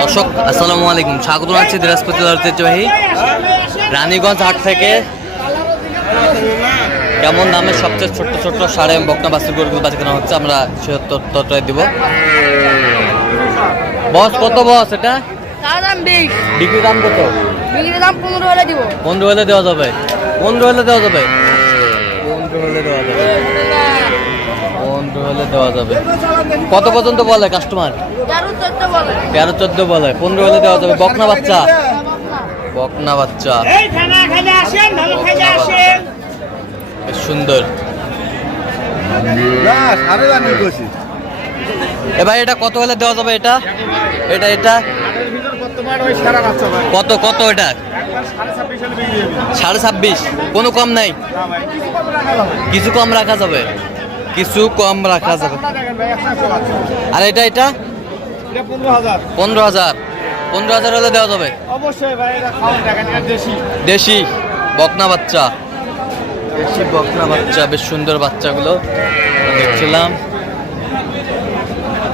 দর্শক আসসালামু আলাইকুম, স্বাগত জানাচ্ছি দিনাজপুর জেলার ঐতিহ্যবাহী রানীগঞ্জ হাট থেকে। কেমন দামে সবচেয়ে ছোট্ট ছোট্ট সাড়ে বকনা বাছুর গরুগুলো বাছাই কেনা হচ্ছে, আমরা সে তথ্যটাই দিব। বস কত বস এটা? বিক্রি দাম কত? বিক্রির দাম 15 হলে দিব। 15 হলে দেওয়া যাবে, 15 হলে দেওয়া যাবে, 15 হলে দেওয়া যাবে, 15 হলে দেওয়া যাবে। কত পর্যন্ত বলে কাস্টমার? 13-14 বলে। 13-14 বলে, 15 হলে দেওয়া যাবে। বকনা বাচ্চা, বকনা বাচ্চা বেশ সুন্দর। এ ভাই এটা কত হলে দেওয়া যাবে? এটা এটা এটা কত কত? এটা 26.5। কোনো কম নাই? কিছু কম রাখা যাবে, কিছু কম রাখা যাবে। আর এটা এটা 15,000। 15,000 হলে দেওয়া যাবে অবশ্যই ভাই, এটা খাওয়ান দেখেন, এটা দেশি দেশি বকনা বাচ্চা, দেশি বকনা বাচ্চা বেশ সুন্দর বাচ্চাগুলো দেখছিলাম।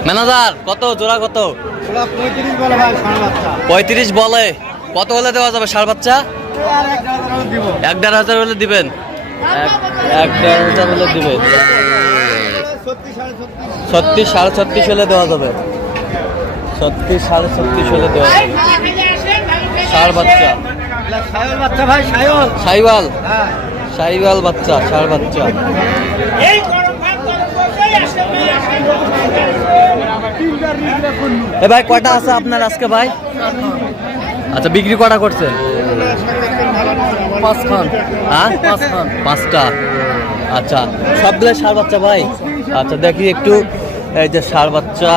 ম্যানেজার কত জোড়া? কত? 35 বলে ভাই ষাঁড় বাচ্চা। 35 বলে। কত হলে দেওয়া যাবে ষাঁড় বাচ্চা? 1,500 হলে দিবেন, 1,500 হলে দিবেন। 36, 36.5 হলে দেওয়া যাবে, 36, 36.5 হলে দেওয়া যাবে। ষাঁড় বাচ্চা, সাইওয়াল বাচ্চা ভাই, সাইওয়াল। সাইওয়াল, হ্যাঁ, সাইওয়াল বাচ্চা, ষাঁড় বাচ্চা। এ ভাই কয়টা আছে আপনার আজকে ভাই? আচ্ছা, বিক্রি কটা করছেন? 5 খান। হ্যাঁ 5 খান। 5টা। আচ্ছা, সবগুলো ষাঁড় বাচ্চা ভাই? আচ্ছা, দেখি একটু। এই যে ষাঁড় বাচ্চা,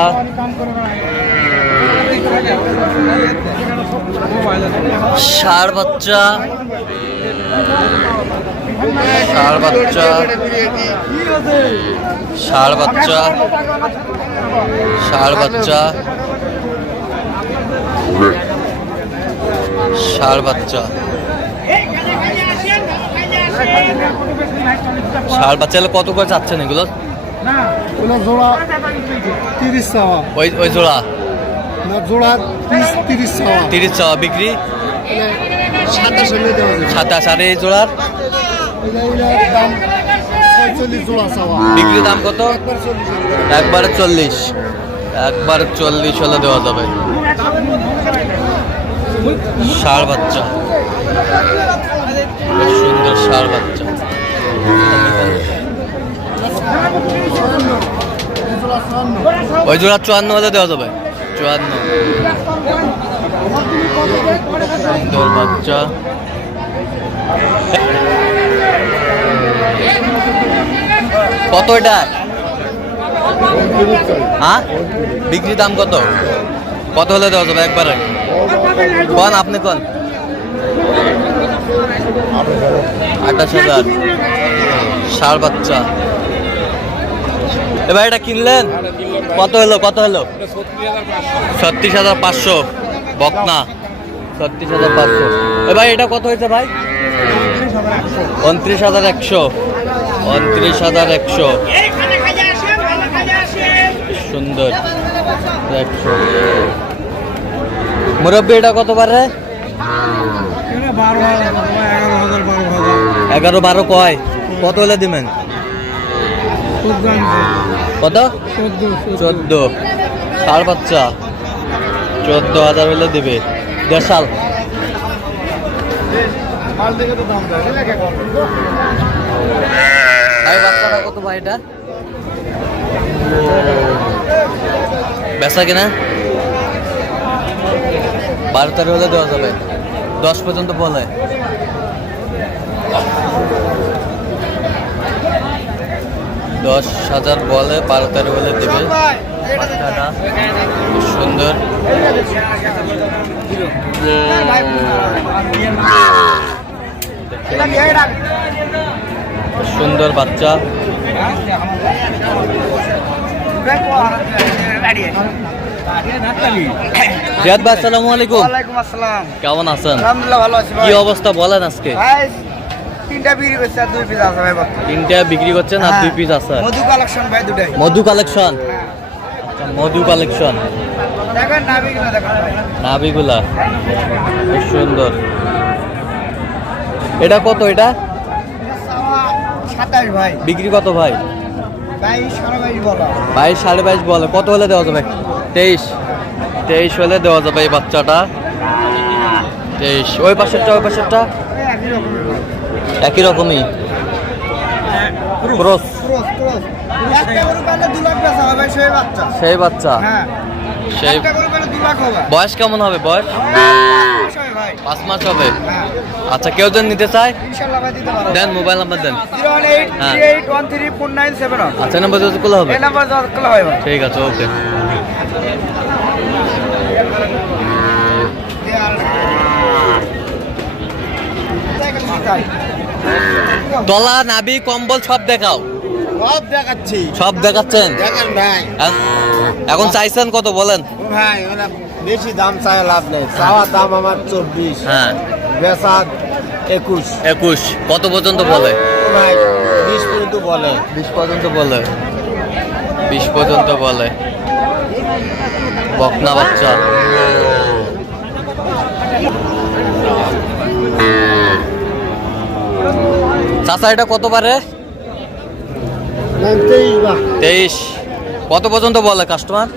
ষাঁড় বাচ্চা, ষাঁড় বাচ্চা, ষাঁড় বাচ্চা, ষাঁড় বাচ্চা, ষাঁড় বাচ্চা, ষাঁড় বাচ্চা হলে কত করে চাচ্ছেন এগুলো? না, ওলা জোড়া 30 চাওয়া। ওই ওই জোড়া না, জোড়া 30 চাওয়া। 30 চাওয়া, বিক্রি 27 হলে দেওয়া যাবে। 27। আর এই জোড়ার ওইটার দাম 46 জোড়া চাওয়া। বিক্রি দাম কত? একবারে 40, একবারে 40 হলে দেওয়া যাবে। ষাঁড় বাচ্চা, বেশ সুন্দর ষাঁড় বাচ্চা। ওই জোড়া 54 হলে দেওয়া যাবে, 54। সুন্দর বাচ্চা। কত এটা? হ্যাঁ, বিক্রি দাম কত? কত হলে দেওয়া যাবে একবারে? কোন আপনি কোন? 28,000 ষাঁড় বাচ্চা। এবার এটা কিনলেন কত হলো? কত হলো? 36,500 বকনা, 36,500। এবার এটা কত হয়েছে ভাই? 29,100, 29,100। সুন্দর 100। মুরব্বী এটা কত পারে? 11-12 কয়? কত হলে দিবেন? কত? 14। ষাঁড় বাচ্চা 14,000 হলে দিবে। দেশাল ভাই, বাচ্চাটা কত ভাই? এটা বেচা কিনা 12-13 হলে দেওয়া যাবে, 10 পর্যন্ত বলে। $10,000 বলে, 12-13 হলে দেবে। বাচ্চাটা সুন্দর। সুন্দর বাচ্চা। জিয়াদ ভাই আসসালামু আলাইকুম। ওয়ালাইকুম আসসালাম। কেমন আছেন? আলহামদুলিল্লাহ, ভালো আছি ভাই। কি অবস্থা বলেন আজকে? ভাই 3টা বিক্রি করছে আর 2 পিস আছে ভাই। 3টা বিক্রি করছেন আর 2 পিস আছে। মধু কালেকশন ভাই, দুটাই মধু কালেকশন। মধু কালেকশন, দেখেন নাবিগুলো দেখেন ভাই। নাভিগুলা বেশ সুন্দর। এটা কত? এটা 27 ভাই, বিক্রি কত ভাই? 22 সাড়ে 22 বলা। 22 সাড়ে 22 বলে। কত হলে দেওয়া যাবে? 23 হলে দেওয়া যাবে এই বাচ্চাটা। 23। ওই পাশেরটা একই রকমই ক্রস। একটা গরু পেলে 2 লাখ বেচা হবে সেই বাচ্চা। সেই বাচ্চা, হ্যাঁ, সেই একটা গরু পেলে 2 লাখ হবে। বয়স কেমন হবে? বয়স ভাই 5 মাস হবে। হ্যাঁ, আচ্ছা, কেউ যদি নিতে চায় ইনশাআল্লাহ ভাই দিতে পারবো। দেন, মোবাইল নাম্বার দেন। 01838134971। আচ্ছা, নাম্বার যদি খোলা হবে। এই নাম্বার দরকার খোলা হয় ভাই। ঠিক আছে, ওকে। তলা, নাভি, কম্বল সব দেখাও। সব দেখাচ্ছি, সব দেখাচ্ছেন। দেখেন ভাই। এখন চাইছেন কত বলেন? ভাই ওরা বেশি দাম চাই লাভ নেই, চাওয়ার দাম আমার 24, হ্যাঁ, বেচা 21। 21। কত পর্যন্ত বলে? ভাই 20 পর্যন্ত বলে। 20 পর্যন্ত বলে। 20 পর্যন্ত বলে। বকনা বাচ্চা। চাচা, এটা কত পারে? 23। কত পর্যন্ত বলে কাস্টমার?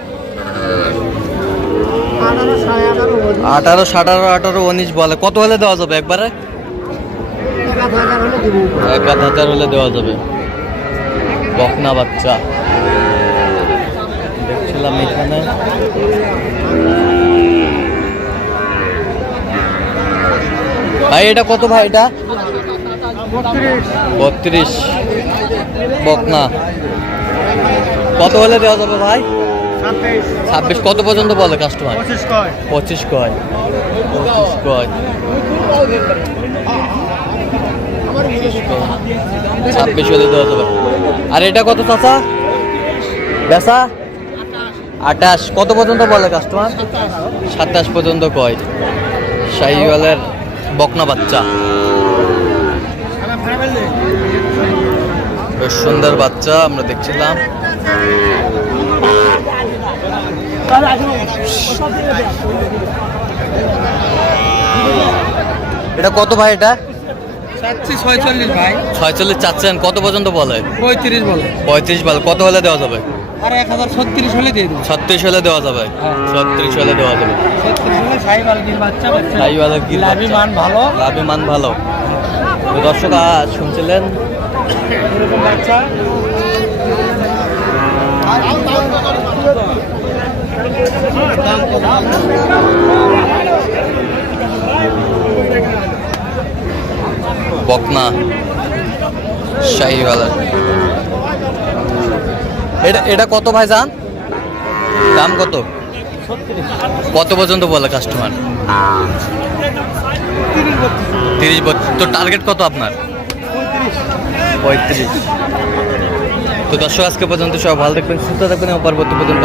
18, 18, 19 বলে। কত হলে দেওয়া যাবে একবারে? 1,000 হলে দেওয়া যাবে। বকনা বাচ্চা দেখছিলাম এখানে। ভাই এটা কত ভাই? এটা 32। বকনা। কত হলে দেওয়া যাবে ভাই? 26। কত পর্যন্ত বলে কাস্টমার? 25 কয়। 25 কয়। 26 হলে দেওয়া যাবে। আর এটা কত চাচা? বেচা 28। কত পর্যন্ত বলে কাস্টমার? 27 পর্যন্ত কয়। শাহিওয়ালের বকনা বাচ্চা, বেশ সুন্দর বাচ্চা আমরা দেখছিলাম। এটা কত ভাই? এটা 46 ভাই। 46 চাচ্ছেন। কত পর্যন্ত বলে? 35 বলে। 35 বলে। কত হলে দেওয়া যাবে? আর 1036 হলে দিয়ে দেবো। 36 হলে দেওয়া যাবে। 36 হলে দেওয়া যাবে। 36 হলে সাইওয়াল গির বাচ্চা, শাহিওয়ালের গির লাভি বাচ্চা। মান ভালো। লাভি মান ভালো। তো দর্শক শুনছিলেন এরকম বাচ্চা। বকনা শাহিওয়ালের। এটা কত ভাই জান? দাম কত? কত পর্যন্ত বলে কাস্টমার? 30। তো টার্গেট কত আপনার? 35। তো দর্শক আজকে পর্যন্ত সবাই ভালো দেখবেন, সুস্থ থাকবেন এবং পরবর্তী পর্যন্ত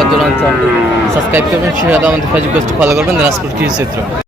সাবস্ক্রাইব করবেন, সেটা আমাদের ফেসবুক পেজটি ফলো করবেন। দিনাজপুর কৃষি চিত্র।